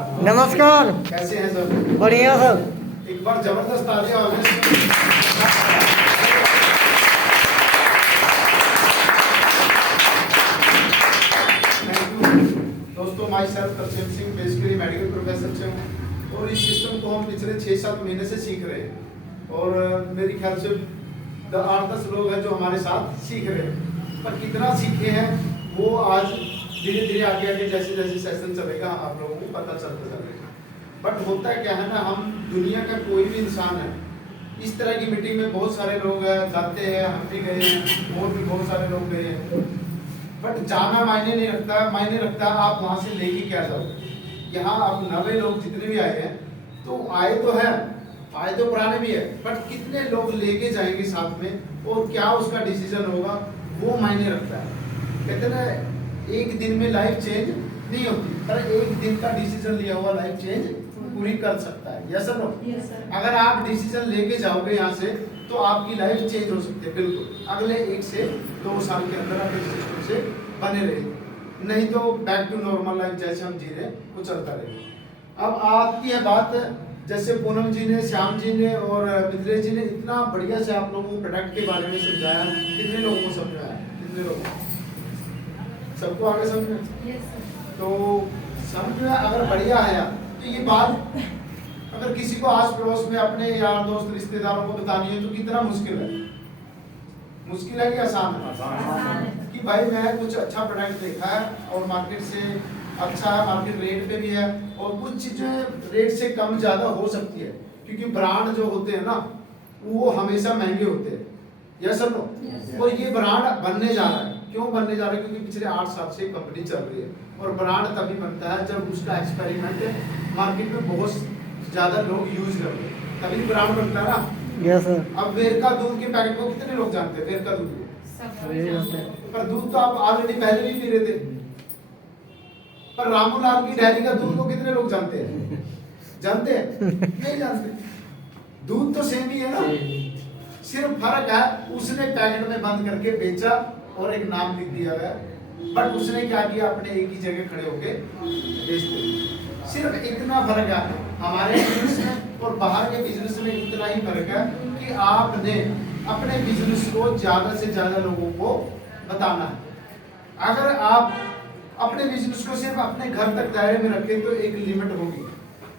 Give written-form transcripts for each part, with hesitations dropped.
नमस्कार। नमस्कार। कैसे हैं सर? बढ़िया सर। एक बार जबरदस्त तालियां हो जाए। दोस्तों, my self Tarsem Singh basically medical professor से हूँ और इस सिस्टम को हम पिछले 6-7 महीने से सीख रहे हैं और मेरे ख्याल से 8-10 लोग हैं जो हमारे साथ सीख रहे हैं, पर कितना सीखे हैं वो आज धीरे धीरे आगे आगे जैसे जैसे सेशन चलेगा आप लोगों को पता चलता चलेगा। बट होता क्या है ना, हम दुनिया का कोई भी इंसान है, इस तरह की मीटिंग में बहुत सारे लोग हैं, जाते हैं, हम भी गए हैं और भी बहुत सारे लोग गए हैं, बट जाना मायने नहीं रखता। मायने रखता आप वहाँ से लेके क्या जाओ। यहाँ आप नवे लोग जितने भी आए हैं तो आए तो है, आए तो पुराने भी है, बट कितने लोग लेके जाएंगे साथ में और क्या उसका डिसीजन होगा वो मायने रखता है। कहते ना एक दिन में लाइफ चेंज नहीं होती, पर एक दिन का डिसीजन लिया हुआ लाइफ चेंज पूरी कर सकता है। Yes no? अगर आप डिसीजन लेके जाओगे यहाँ से तो आपकी लाइफ चेंज हो सकती है बिल्कुल। अगले 1 से 2 साल के अंदर आप इस सिस्टम से बने रहेंगे, नहीं तो बैक टू नॉर्मल लाइफ जैसे हम जी रहे वो चलता रहेगा। अब आती है बात, जैसे पूनम जी ने, श्याम जी ने और मिथिलेश जी ने इतना बढ़िया से आप लोगों को प्रोडक्ट के बारे में समझाया। कितने लोगों को समझ आया? कितने लोगों को? सबको आगे समझ में? तो समझ में अगर बढ़िया आया तो ये बात अगर किसी को आस पड़ोस में अपने यार दोस्त रिश्तेदारों को बतानी है तो कितना मुश्किल है? मुश्किल है कि आसान है? कि भाई मैं कुछ अच्छा प्रोडक्ट देखा है और मार्केट से अच्छा है, मार्केट रेट पे भी है और कुछ चीजें रेट से कम ज्यादा हो सकती है, क्योंकि ब्रांड जो होते हैं ना वो हमेशा महंगे होते हैं। Yes no? और ये ब्रांड बनने जा रहा है। क्यों बनने जा रहा है? क्योंकि पिछले 8 साल से कंपनी चल रही है और ब्रांड तभी बनता है जब उसका एक्सपेरिमेंट मार्केट में बहुत ज्यादा लोग यूज कर रहे हैं, तभी ब्रांड बनता है ना। Yes sir. अब वेर का दूध के पैकेट को कितने लोग जानते हैं? वेर का दूध पर दूध तो आप ऑलरेडी पहले भी पी रहे थे। पर रामूलाल की डेयरी का दूध को कितने लोग जानते हैं? जानते हैं? नहीं जानते। दूध तो सेम ही है ना, सिर्फ फर्क है उसने पैकेट में बंद करके बेचा और एक नाम लिख दिया गया, बट उसने क्या किया, अपने एक ही जगह खड़े होके बेचते। सिर्फ इतना फर्क है हमारे बिजनेस में और बाहर के बिजनेस में। इतना ही फर्क है कि आपने अपने बिजनेस को ज्यादा से ज्यादा लोगों को बताना है। अगर आप अपने बिजनेस को सिर्फ अपने घर तक दायरे में रखें तो एक लिमिट होगी,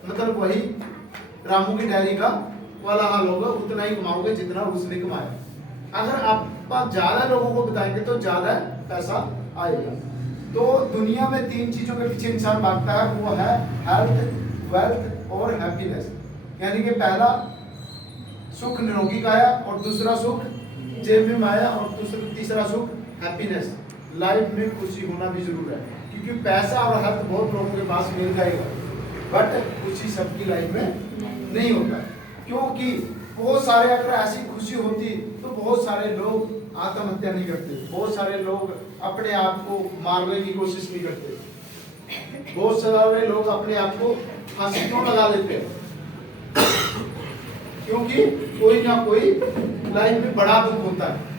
मतलब वही रामू की डायरी का वाला हाल होगा, उतना ही कमाओगे जितना उसने कमाया। अगर आप ज्यादा लोगों को बताएंगे तो ज्यादा पैसा आएगा। तो दुनिया में 3 चीजों के पीछे इंसान भागता है, वो है हेल्थ, वेल्थ और हैप्पीनेस। यानी कि पहला सुख निरोगी काया और दूसरा सुख जेब में माया और तीसरा सुख हैप्पीनेस। लाइफ में खुशी होना भी जरूर है, क्योंकि पैसा और हेल्थ बहुत लोगों के पास मिल जाएगा, बट खुशी सबकी लाइफ में नहीं होता, क्योंकि बहुत सारे अगर ऐसी खुशी होती तो बहुत सारे लोग आत्महत्या नहीं करते, बहुत सारे लोग अपने आप को मारने की कोशिश नहीं करते, बहुत सारे लोग अपने आप को फांसी क्यों लगा लेते हैं? क्योंकि कोई ना कोई लाइफ में बड़ा दुख होता है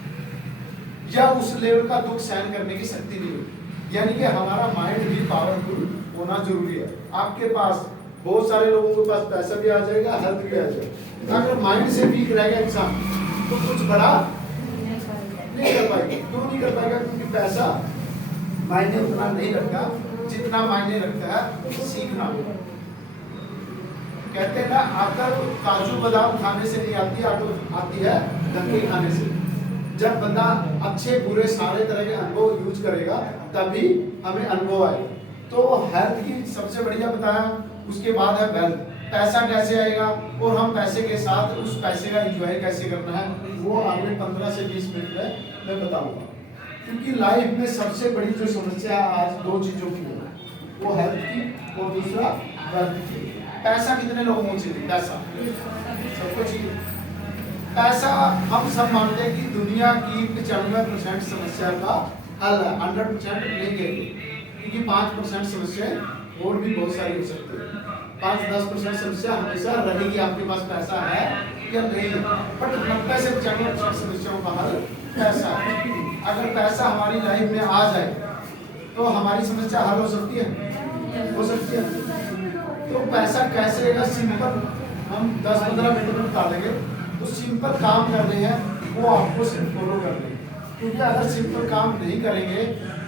या उस लेवल का दुख सहन करने की शक्ति नहीं होती। यानी कि हमारा माइंड भी पावरफुल होना जरूरी है। आपके पास बहुत सारे लोगों के पास पैसा भी आ जाएगा, हेल्थ भी आ जाएगा, अगर माइंड से वीक रहेगा इंसान तो कुछ बड़ा नहीं कर पाएगा। क्यों नहीं कर पाएगा? क्योंकि पैसा मायने उतना नहीं रखता जितना मायने रखता है सीखना। कहते हैं ना, अकल काजू बादाम खाने से नहीं आती, अकल आती है धक्के खाने से। जब बंदा अच्छे बुरे सारे तरह के अनुभव यूज करेगा तभी हमें अनुभव आएगा। तो हेल्थ की सबसे बढ़िया बताया, उसके बाद है वेल्थ। पैसा कैसे आएगा और हम पैसे के साथ उस पैसे का एंजॉय कैसे करना है वो अगले 15 से 20 मिनट में मैं बताऊंगा। क्योंकि लाइफ में सबसे बड़ी जो समस्या आज 2 चीजों की है, वो हेल्थ की और दूसरा वेल्थ की। पैसा कितने लोगों को चाहिए? पैसा सबको चाहिए। पैसा हम सब मानते हैं कि दुनिया की 95% समस्या का हल है, 100% लेंगे, क्योंकि 5% समस्या और भी बहुत सारी हो सकती है। 5-10% समस्या हमेशा रहेगी, आपके पास पैसा है या नहीं है, बट 90 से 95% समस्याओं का हल पैसा है। अगर पैसा हमारी लाइफ में आ जाए तो हमारी समस्या हल हो सकती है, हो सकती है। तो पैसा कैसे आएगा, सिंपल हम 10-15 मिनट में बता देंगे। तो सिंपल काम कर रहे हैं वो आपको सिर्फ फॉलो कर रहे हैं, क्योंकि अगर सिंपल काम नहीं करेंगे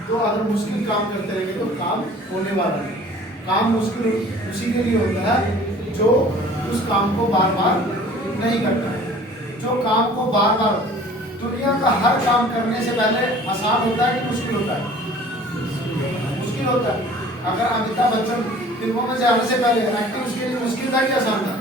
तो अगर मुश्किल काम करते रहेंगे तो काम होने वाला नहीं। काम मुश्किल उसी के लिए होता है जो उस काम को बार बार नहीं करता है। जो काम को बार बार, दुनिया का हर काम करने से पहले आसान होता है कि मुश्किल होता है? मुश्किल होता है। अगर अमिताभ बच्चन फिल्मों में जाने से पहले एक्टिंग उसके लिए मुश्किल था कि आसान था?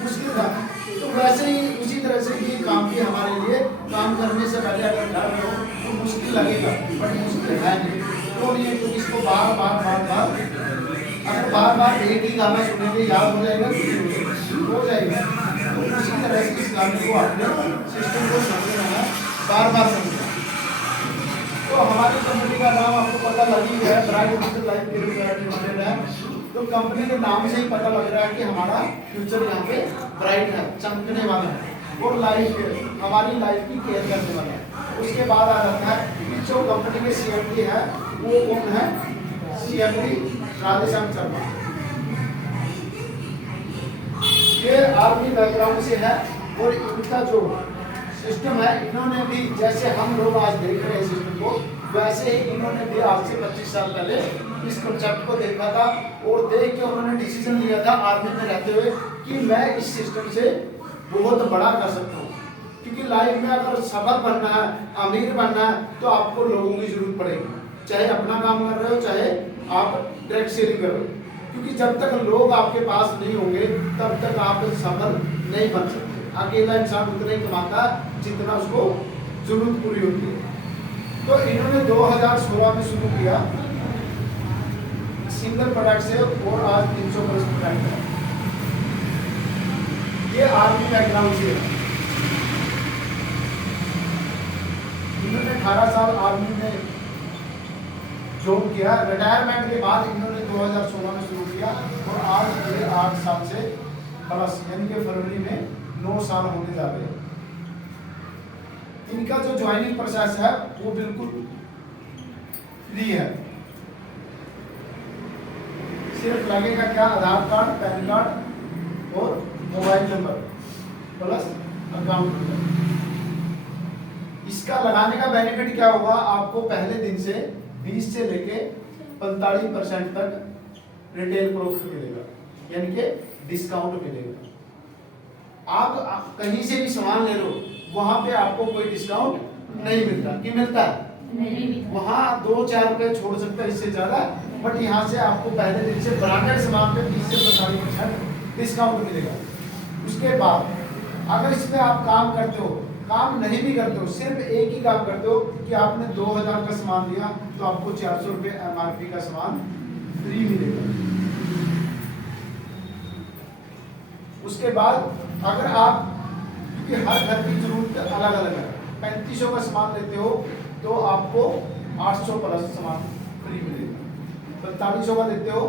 मुश्किल था। तो वैसे ही उसी तरह से ये काम भी हमारे लिए, काम करने से पहले अगर कर रहे हो तो मुश्किल लगेगा, बट मुश्किल है नहीं। तो नहीं है, क्योंकि इसको बार बार अगर बार बार एक ही गाना सुनेंगे याद हो जाएगा, हो जाएगा। तो उसी तरह से इस गाने को आपने सिस्टम को समझना है, बार बार समझना। तो हमारी कंपनी का नाम आपको पता लग ही गया, ब्राइट फ्यूचर लाइफ लिमिटेड है। तो कंपनी के नाम से ही पता लग रहा है कि हमारा फ्यूचर यहाँ पे ब्राइट है, चमकने वाला है, और लाइफ हमारी लाइफ की केयर करने वाला है। उसके बाद आ जाता है कि जो कंपनी के सीएमडी है वो कौन है? सीएमडी राधेश्याम शर्मा। ये आर्मी बैकग्राउंड से है, और इनका जो सिस्टम है, इन्होंने भी जैसे हम लोग आज देख रहे हैं सिस्टम को, वैसे ही इन्होंने भी आज से 25 साल पहले इस कॉन्सेप्ट को देखा था, और देख के उन्होंने डिसीजन लिया था आर्मी में रहते हुए कि मैं इस सिस्टम से बहुत बड़ा कर सकता हूँ। क्योंकि लाइफ में अगर सफल बनना है, अमीर बनना है, तो आपको लोगों की जरूरत पड़ेगी, चाहे अपना काम कर रहे हो चाहे आप डायरेक्ट सेलिंग कर रहे हो। क्योंकि जब तक लोग आपके पास नहीं होंगे तब तक आप सफल नहीं बन सकते। अकेला इंसान उतना ही कमाता जितना उसको जरूरत पूरी होती है। तो इन्होंने 2016 में शुरू किया सिंगल प्रोडक्ट से, और आज 300 प्लस प्रोडक्ट है। ये आर्मी बैकग्राउंड से है। इन्होंने 18 साल आर्मी में जॉब किया। रिटायरमेंट के बाद इन्होंने 2016 में शुरू किया, और आज ये 8 साल से प्लस, यानी कि फरवरी में 9 साल होने जा रहे हैं। इनका जो ज्वाइनिंग प्रोसेस है वो बिल्कुल फ्री है। सिर्फ लगेगा क्या? आधार कार्ड, पैन कार्ड और mobile number plus account number. इसका लगाने का बेनिफिट क्या होगा? आपको पहले दिन से 20 से लेके 45% तक रिटेल प्रॉफिट मिलेगा, यानी कि डिस्काउंट मिलेगा। आप कहीं से भी सामान ले लो, वहां पे आपको कोई डिस्काउंट नहीं मिलता। कि मिलता है? नहीं। वहां 2-4 रुपए छोड़ सकता है, इससे ज्यादा, बट यहाँ से आपको पहले दिन से ब्रांडेड सामान पे 30 से 45% डिस्काउंट मिलेगा। उसके बाद अगर इसमें आप काम करते हो, काम नहीं भी करते हो, सिर्फ एक ही काम करते हो कि आपने 2000 का सामान लिया, तो आपको 400 रुपये MRP का सामान फ्री मिलेगा। उसके बाद अगर आप, क्योंकि हर घर की जरूरत अलग अलग है, 3500 का सामान लेते हो तो आपको 800 प्लस सामान फ्री मिलेगा। 4500 का लेते हो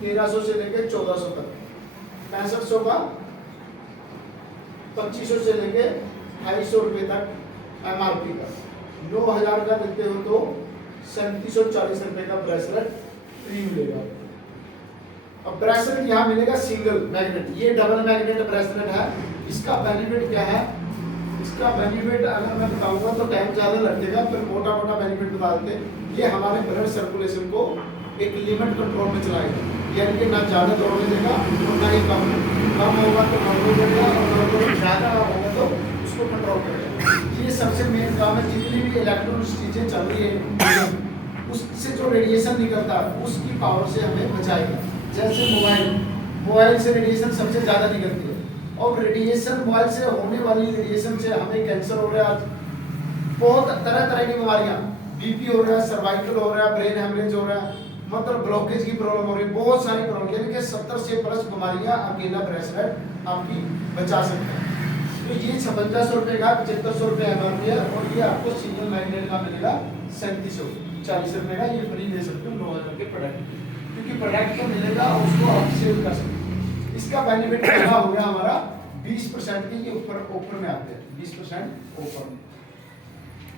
1300 से लेकर 1400 तक, 6500 का 2500 से लेके 250 रुपये तक MRP का, 9000 का लेते हो तो 3740 रुपये का ब्रेसलेट फ्री मिलेगा। अब ब्रेसलेट यहाँ मिलेगा सिंगल मैग्नेट, ये डबल मैग्नेट ब्रेसलेट है। इसका बेनिफिट क्या है? इसका बेनिफिट अगर मैं बताऊंगा तो टाइम ज़्यादा लगेगा, फिर मोटा मोटा बेनिफिट बता देते। ये हमारे ब्लड सर्कुलेशन को एक लिमिट कंट्रोल में चलाएगा, यानी कि ना ज़्यादा दौड़ने देगा और ना ही कम होगा तो कंट्रोल करेगा, और ज़्यादा होगा तो उसको कंट्रोल करेगा। ये सबसे मेन काम है। जितनी भी इलेक्ट्रॉनिक्स चीज़ें चल रही है उससे जो रेडिएशन निकलता है उसकी पावर से हमें बचाएगा। जैसे मोबाइल से रेडिएशन सबसे ज़्यादा निकलती है, और रेडिएशन मोबाइल से होने वाली रेडिएशन से हमें कैंसर हो रहा है, बहुत तरह तरह की बीमारियां, BP हो रहा है, सर्वाइकल हो रहा है, ब्रेन हेमरेज हो रहा है, मतलब ब्लॉकेज की प्रॉब्लम हो रही है, बहुत सारी प्रॉब्लम, यानी कि 70 से प्लस बीमारियां अकेला ब्रेसलेट आपकी बचा सकता है। तो ये 5500 रुपये का 7500 रुपये MRP है, और ये आपको सिंगल मैग्नेट का मिलेगा 3740 रुपये का। ये फ्री ले सकते हो 9000 के प्रोडक्ट, क्योंकि प्रोडक्ट तो मिलेगा उसको आप सेल कर सकते हैं। इसका बेनिफिट क्या हो गया हमारा? 20% के ये ऊपर में आते हैं, 20% ऊपर में।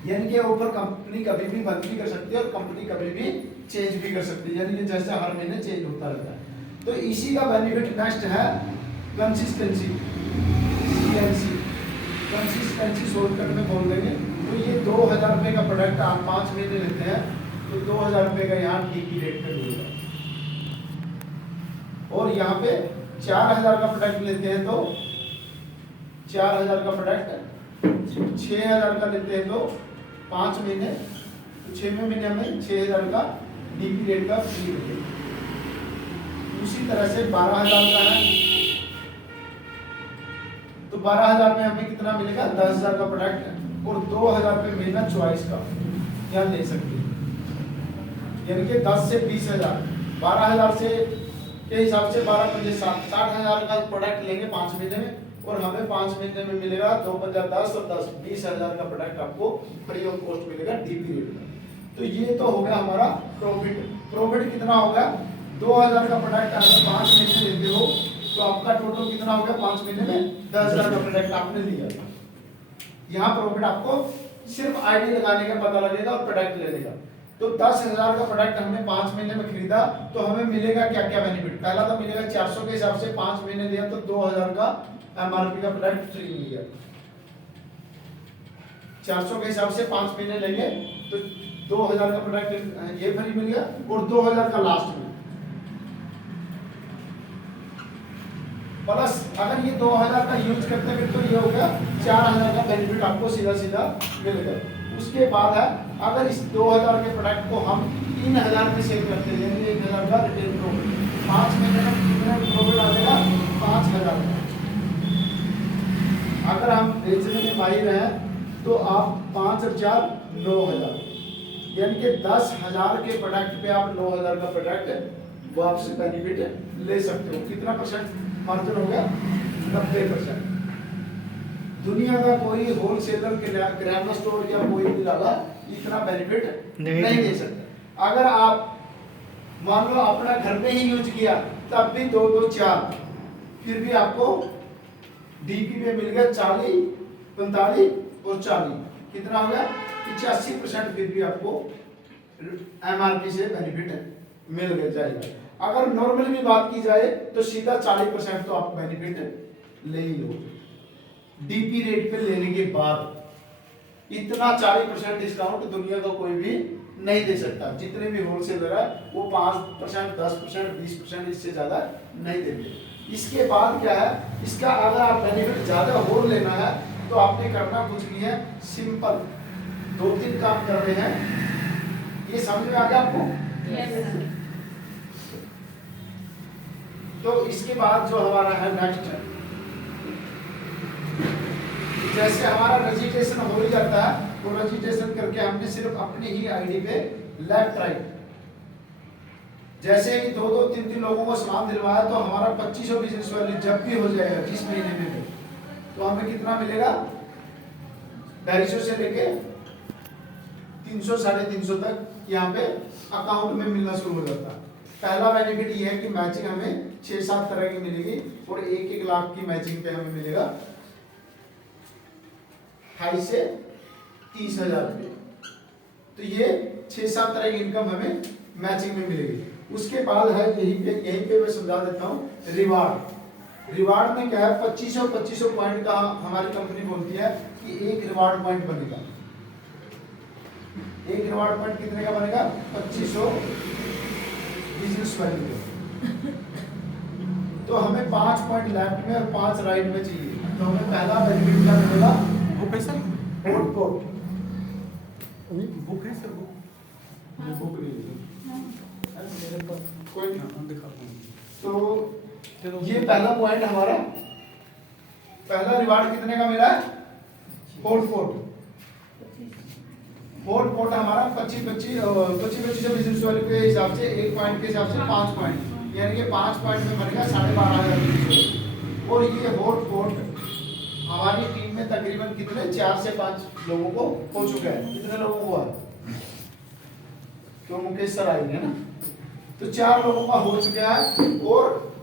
यानी कि ऊपर कंपनी कभी भी बंद भी कर सकती है और कंपनी कभी भी चेंज भी कर सकती है, यानी कि जैसे हर महीने चेंज होता रहता है। तो इसी का बेनिफिट नेक्स्ट है कंसिस्टेंसी, CNC, कंसिस्टेंसी शॉर्टकट में बोल देंगे। तो ये 2000 रुपये का प्रोडक्ट आप 5 महीने लेते हैं तो 2000 रुपये का यहाँ DP रेट पे मिलेगा, और यहाँ पे 4000 का प्रोडक्ट लेते हैं तो 4000 का प्रोडक्ट 6000 का लेते हैं तो 5 महीने, तो 6वें महीने में 6000 का DP रेट का फ्री मिलेगा। उसी तरह से 12000 का है तो 12000 में हमें कितना मिलेगा, 10000 का प्रोडक्ट और 2000 रुपये महीना चॉइस का यहाँ दे सकते हैं, यानी कि 10 से 20000, 12000 से के हिसाब से 12 पंजे 60,000 का प्रोडक्ट लेंगे 5 महीने में, और हमें 5 महीने में मिलेगा 2 पंजा 10 और 10 20,000 का प्रोडक्ट आपको फ्री ऑफ कॉस्ट मिलेगा DP रेट में। तो ये तो हो गया हमारा प्रॉफिट। प्रॉफिट कितना होगा, 2000 का प्रोडक्ट अगर 5 महीने लेते हो तो आपका टोटल कितना हो गया, 5 महीने में 10,000 का प्रोडक्ट आपने लिया। यहाँ प्रॉफिट आपको सिर्फ आईडी लगाने का पता लगेगा और प्रोडक्ट लेने का। तो 10,000 का प्रोडक्ट हमने 5 महीने में खरीदा तो हमें मिलेगा क्या क्या बेनिफिट। पहला तो मिलेगा 400 के हिसाब से 5 महीने लिया तो 2000 का MRP का प्रोडक्ट फ्री मिल गया। 400 के हिसाब से 5 महीने लेंगे तो 2000 का प्रोडक्ट ये फ्री मिल गया, और 2000 का लास्ट में प्लस अगर ये 2000 का यूज करते हैं तो ये हो गया 4000 का बेनिफिट आपको सीधा सीधा मिल गया। उसके बाद है अगर इस 2000 के प्रोडक्ट को हम 3000 में सेल करते हैं, यानी 1000 का रिटेल प्रॉफिट, 5 महीने में कितना प्रॉफिट आ जाएगा, 5000। अगर हम बेचने में माहिर हैं तो आप 5 और 4 9000, यानी कि 10,000 के प्रोडक्ट पे आप 9000 का प्रोडक्ट वापस बेनिफिट ले सकते हो। कितना परसेंट मार्जिन हो गया, 90%। दुनिया का कोई होलसेलर किराना स्टोर या कोई भी डाला इतना बेनिफिट नहीं दे सकता। अगर आप मान लो अपना घर में ही यूज किया तब भी 2 2 4, फिर भी आपको DP पे मिल गया 40 45 और 40, कितना हो गया 85%, फिर भी आपको MRP से बेनिफिट मिल गया जाएगा। अगर नॉर्मल भी बात की जाए तो सीधा 40% तो आप बेनिफिट ले ही लो DP रेट पे लेने के बाद। इतना 40% डिस्काउंट दुनिया का कोई भी नहीं दे सकता। जितने भी होलसेलर है वो 5%, 10%, 20% इससे ज्यादा नहीं देते। इसके बाद क्या है, इसका अगर आप बेनिफिट ज्यादा और लेना है तो आपने करना कुछ नहीं है, सिंपल 2-3 काम कर रहे हैं। ये समझ में आ गया आपको? yes. तो इसके बाद जो हमारा है नेक्स्ट, जैसे हमारा रजिस्ट्रेशन हो ही जाता है तो रजिस्ट्रेशन करके हमने सिर्फ अपनी ही आईडी पे लेफ्ट राइट, जैसे ही 2 2 3 3 लोगों को सामान दिलवाया तो हमारा 2500 बिजनेस वैल्यू जब भी हो जाएगा जिस महीने में भी, तो हमें कितना मिलेगा, 250 से लेके 300 350 तक यहाँ पे अकाउंट में मिलना शुरू हो जाता है। पहला बेनिफिट ये है कि मैचिंग हमें 6-7 तरह की मिलेगी और 1-1 लाख की मैचिंग पे हमें मिलेगा 28 से 30,000 रुपये। तो ये 6-7 तरह की इनकम हमें मैचिंग में मिलेगी। उसके बाद है यहीं पे मैं समझा देता हूँ रिवार्ड। रिवार्ड में क्या है, 2500 पॉइंट का हमारी कंपनी बोलती है कि एक रिवार्ड पॉइंट बनेगा। एक रिवार्ड पॉइंट कितने का बनेगा, 2500 बिजनेस वैल्यू। तो हमें 5 पॉइंट लेफ्ट में और 5 राइट में चाहिए, तो हमें पहला बेनिफिट क्या मिलेगा, बुक है सर, बुक बुक है सर, बुक नहीं है कोई हम दिखाते हैं। तो ये पहला पॉइंट हमारा, पहला रिवार्ड कितने का मिला है, 4 हमारा 25 बिजनेस वैल्यू के हिसाब से, एक पॉइंट के हिसाब से 5 पॉइंट, यानी कि 5 पॉइंट में बनेगा 12,500। और ये हॉट हमारी टीम में तकरीबन कितने 4 से 5 लोगों को हो चुका है। कितने लोगों को है, क्यों मुकेश सर आएंगे ना, तो 4 लोगों का हो चुका है। और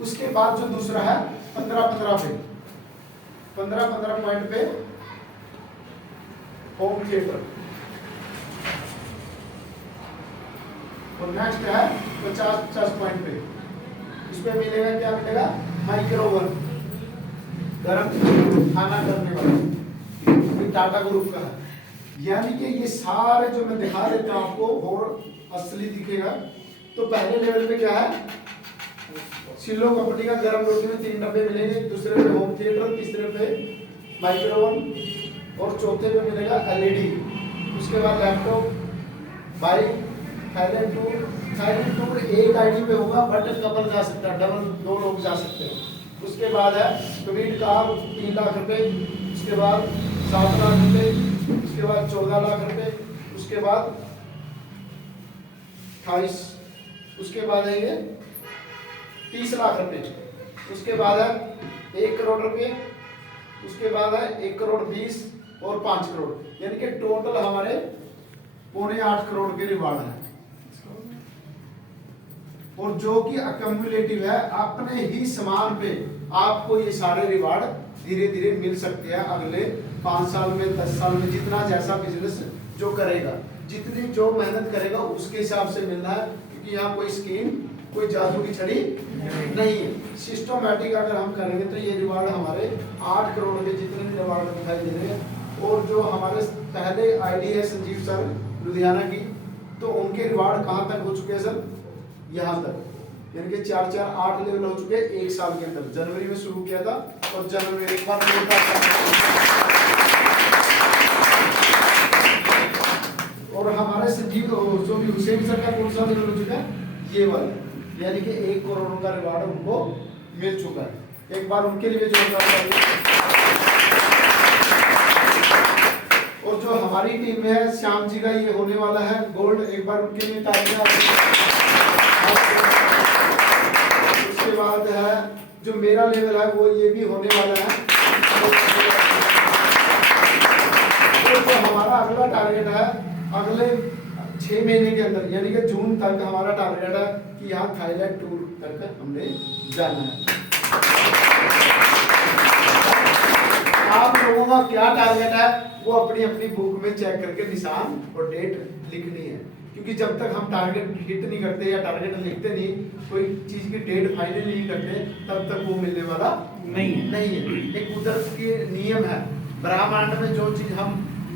उसके बाद जो दूसरा है 15 पे 15 पॉइंट पे होम थिएटर। और नेक्स्ट है 50 पॉइंट पे, इसमें मिलेगा क्या मिलेगा, माइक्रो ओवन, गर्म खाना करने वाला, ये टाटा ग्रुप का है। यानी कि ये सारे जो मैं दिखा देता हूँ आपको और असली दिखेगा। तो पहले लेवल पे क्या है, सिलो कंपनी का गर्म रोटी में 3 डब्बे मिलेंगे, दूसरे पे होम थिएटर, तीसरे पे माइक्रो ओवन और चौथे पे मिलेगा एलईडी। उसके बाद लैपटॉप, बाइक, थाईलैंड टूर एक आईडी पे होगा, बट कपल जा सकता है, डबल 2 लोग जा सकते हैं। उसके बाद है क्विड कार 3 लाख रुपए, उसके बाद 7 लाख रुपए, उसके बाद 14 लाख रुपए, उसके बाद 28, उसके बाद है ये 30 लाख रुपए, उसके बाद है 1 करोड़ रुपए, उसके बाद है 1 करोड़ 20 और 5 करोड़, यानी कि टोटल हमारे 7.25 करोड़ के रिवार्ड है। और जो कि अकम्युलेटिव है, अपने ही सामान पे आपको ये सारे रिवार्ड धीरे धीरे मिल सकते हैं अगले 5 साल में, 10 साल में, जितना जैसा बिजनेस जो करेगा, जितनी जो मेहनत करेगा उसके हिसाब से मिलना है। क्योंकि यहाँ कोई स्कीम, कोई जादू की छड़ी नहीं है, सिस्टमैटिक अगर हम करेंगे तो ये रिवार्ड हमारे 8 करोड़ के जितने भी रिवार्ड दिखाई दे रहे हैं। और जो हमारे पहले आईडी है संजीव सर लुधियाना की, तो उनके रिवार्ड कहाँ तक हो चुके हैं सर, यहाँ तक, यानी कि 4-4-8 लेवल हो चुके हैं 1 साल के अंदर। जनवरी में शुरू किया था और जनवरी में एक बार और हमारे संजीव जो भी हुसैन सर का कौन सा लेवल हो चुका है, ये वाला, यानी कि 1 करोड़ का रिवार्ड उनको मिल चुका है। एक बार उनके लिए जो और जो हमारी टीम में है श्याम जी का ये होने वाला है गोल्ड, एक बार उनके लिए तालियां। उसके बाद है जो मेरा लेवल है वो ये भी होने वाला है। तो जो हमारा अगला टारगेट है अगले 6 महीने के अंदर, यानी कि जून तक हमारा टारगेट है कि यहाँ थाईलैंड टूर तक हमने जाना है। आप लोगों का क्या टारगेट है वो अपनी अपनी बुक में चेक करके निशान और डेट लिखनी है। क्योंकि जब तक हम टारगेट हिट नहीं करते या टारगेट लिखते नहीं, कोई चीज की डेट फाइनल नहीं करते, तब तक वो मिलने वाला नहीं है। एक कुदरत के नियम है, ब्रह्मांड में जो चीज हम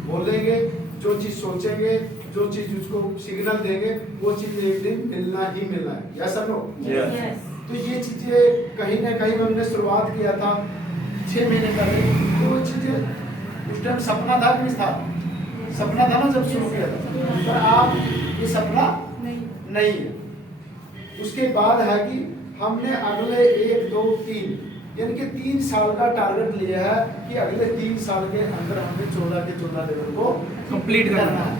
बोलेंगे, जो चीज सोचेंगे, जो चीज उसको सिग्नल देंगे, वो चीज एक दिन मिलना ही मिलना है। Yes sir no? तो ये चीजें कहीं ना कहीं हमने शुरुआत किया था 6 महीने पहले, तो वो चीजें उस टाइम सपना था कि नहीं था? सपना था ना जब शुरू किया था, पर आप ये सपना नहीं है। उसके बाद है कि हमने अगले 1, 2, 3 यानी कि 3 साल का टारगेट लिया है कि अगले 3 साल के अंदर हमने 14 के 14 लेवल को कंप्लीट करना है।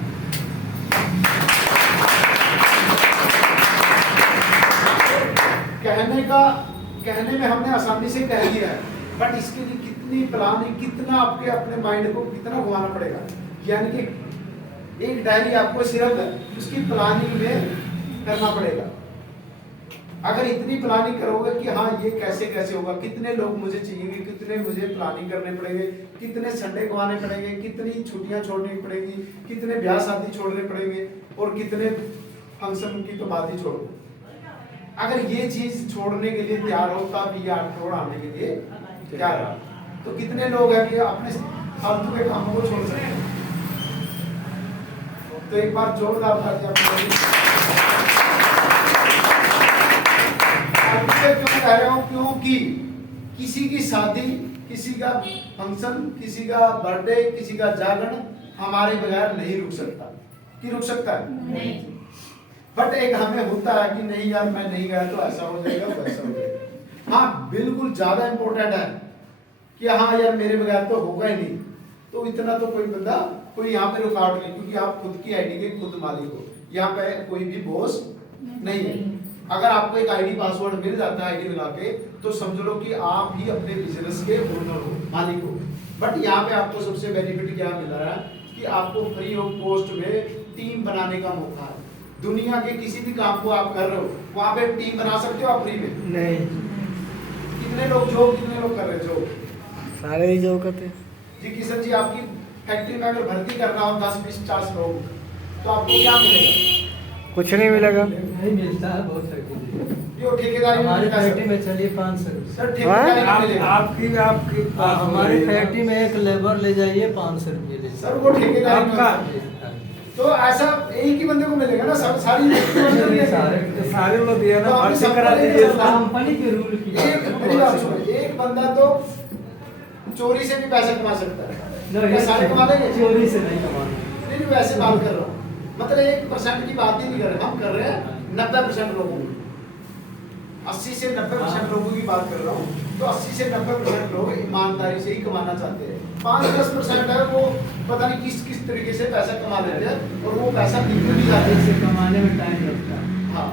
कहने में हमने आसानी से कह दिया है, बट इसके लिए कितनी प्लानिंग, कितना आपके अपने माइंड को कितना घुमाना पड़ेगा। यानी कि एक डायरी आपको सिर्फ उसकी प्लानिंग में करना पड़ेगा। अगर इतनी प्लानिंग करोगे कि हाँ ये कैसे कैसे होगा, कितने लोग मुझे चाहिए, कितने मुझे प्लानिंग करने पड़ेंगे, कितने संडे को आने पड़ेंगे, कितनी छुट्टियां छोड़नी पड़ेगी, कितने ब्याह शादी छोड़ने पड़ेंगे, और कितने फंक्शन की तो बात ही छोड़ो। अगर ये चीज छोड़ने के लिए तैयार हो तब ये 8 करोड़ आने के लिए तैयार हो। तो कितने लोग हैं कि अपने फालतू के कामों को छोड़ सकते हैं? तो एक बार जोरदार क्यों कह रहा हूं? क्योंकि किसी की शादी, किसी का फंक्शन, किसी का बर्थडे, किसी का जागरण हमारे बगैर नहीं रुक सकता। कि रुक सकता है? नहीं। बट एक हमें होता है कि नहीं यार मैं नहीं गया तो ऐसा हो जाएगा, वैसा हो जाएगा। हाँ बिल्कुल ज्यादा इंपॉर्टेंट है कि हाँ यार मेरे बगैर तो होगा ही नहीं, तो इतना तो कोई बंदा कोई यहाँ पे रुकावट नहीं, क्योंकि आप खुद की आईडी के खुद मालिक हो, यहाँ पे कोई भी बॉस नहीं है। अगर आपको एक आईडी पासवर्ड मिल जाता है आईडी लगा के, तो समझ लो कि आप ही अपने बिजनेस के ओनर हो, मालिक हो। बट यहाँ पे आपको सबसे बेनिफिट क्या मिल रहा है कि आपको फ्री ऑफ कॉस्ट में टीम बनाने का मौका है। दुनिया के किसी भी काम को आप कर रहे हो, वहां पे टीम बना सकते हो आप फ्री में? नहीं। कितने लोग जॉब, कितने लोग कर रहे हो जॉब? सारे ही जॉब करते हैं जी। किशन जी आपकी फैक्ट्री में अगर भर्ती करना हो 10 20 50 लोग, तो आपको क्या मिलेगा? कुछ नहीं मिलेगा। नहीं मिलता है बहुत फैक्ट्री। जो ठेकेदारी में हमारी मिलता है, फैक्ट्री में चलिए 500 रुपये। सर ठेकेदारी में मिलेगा। आपकी आपकी बात हो हमारी रही है। फैक्ट्री में एक लेबर ले जाइए 500 रुपये ले सर वो ठेकेदारी में आपका- होता है। तो ऐसा एक ही बंदे को मिलेगा ना, सब सारी सारे लोग दिया ना तो आपने भर्ती सबको करा लेके दीजिए। चलना। कंपनी के रूल की एक मेरी बात सुनो, एक बंदा तो चोरी से भी पैसा कमा सकता है, क्या सारे कमा लेंगे? चोरी से नहीं कमाना। नहीं वैसे बात कर रहा हूँ, मतलब 1% की बात ही नहीं कर रहे, हम कर रहे हैं 90% लोगों की, 80 से 90% लोगों की बात कर रहा हूँ। तो 80 से 90% लोग ईमानदारी से ही कमाना चाहते हैं। 5-10% है वो पता नहीं किस किस तरीके से पैसा कमा लेते हैं, और वो पैसा निकल भी जाते पैसे हैं। कमाने में टाइम लगता है। हाँ,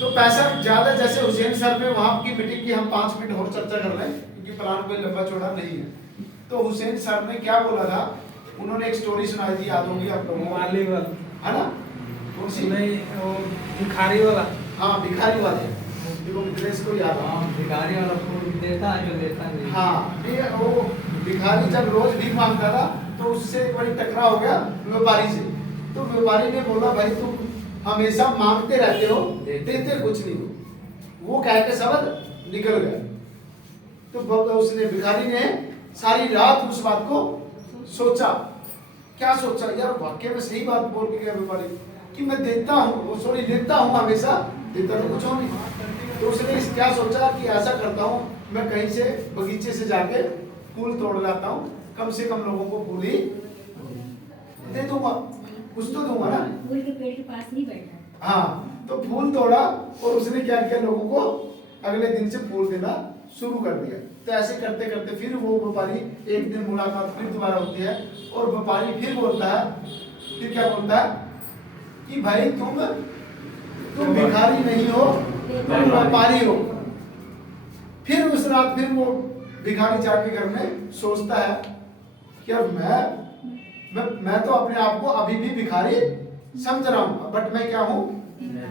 तो पैसा ज्यादा, जैसे हुसैन सर ने वहाँ की मीटिंग की, हम 5 मिनट और चर्चा कर लें क्योंकि प्लान कोई लंबा चौड़ा नहीं है। तो हुसैन सर ने क्या बोला था, उन्होंने एक स्टोरी सुनाई थी, याद होगी आप लोगों को, माली वाला है ना? कौन सी? नहीं, वो भिखारी वाला। हाँ भिखारी वाले, देखो मित्रेश को याद है। हाँ, भिखारी वाला फूल देता है जो लेता नहीं। हाँ, ये वो भिखारी जब रोज भीख मांगता था तो उससे एक बारी टकराव हो गया व्यापारी से। तो व्यापारी ने बोला, भाई तुम हमेशा मांगते रहते हो, देते कुछ नहीं हो। वो कह के शब्द निकल गया। तो उसने भिखारी ने सारी रात उस बात को सोचा। क्या सोचा? यार वाकई में सही बात बोल के गया व्यापारी कि मैं देता हूँ, सॉरी लेता हूँ हमेशा, देता तो कुछ हो नहीं। तो उसने क्या सोचा कि ऐसा करता हूँ, मैं कहीं से बगीचे से जाके फूल तोड़ लाता हूँ, कम से कम लोगों को फूल ही दे दूंगा, कुछ तो दूंगा ना। फूल के पेड़ के पास नहीं बैठा। हाँ, तो फूल तोड़ा और उसने क्या किया, लोगों को अगले दिन से फूल देना शुरू कर दिया। तो ऐसे करते करते फिर वो व्यापारी, एक दिन मुलाकात फिर दोबारा होती है और व्यापारी फिर बोलता है, फिर क्या बोलता है कि भाई तुम भिखारी नहीं हो, तुम व्यापारी हो। फिर उस रात फिर वो भिखारी जाके घर में सोचता है कि अब मैं तो अपने आप को अभी भी भिखारी समझ रहा हूँ, बट मैं क्या हूँ,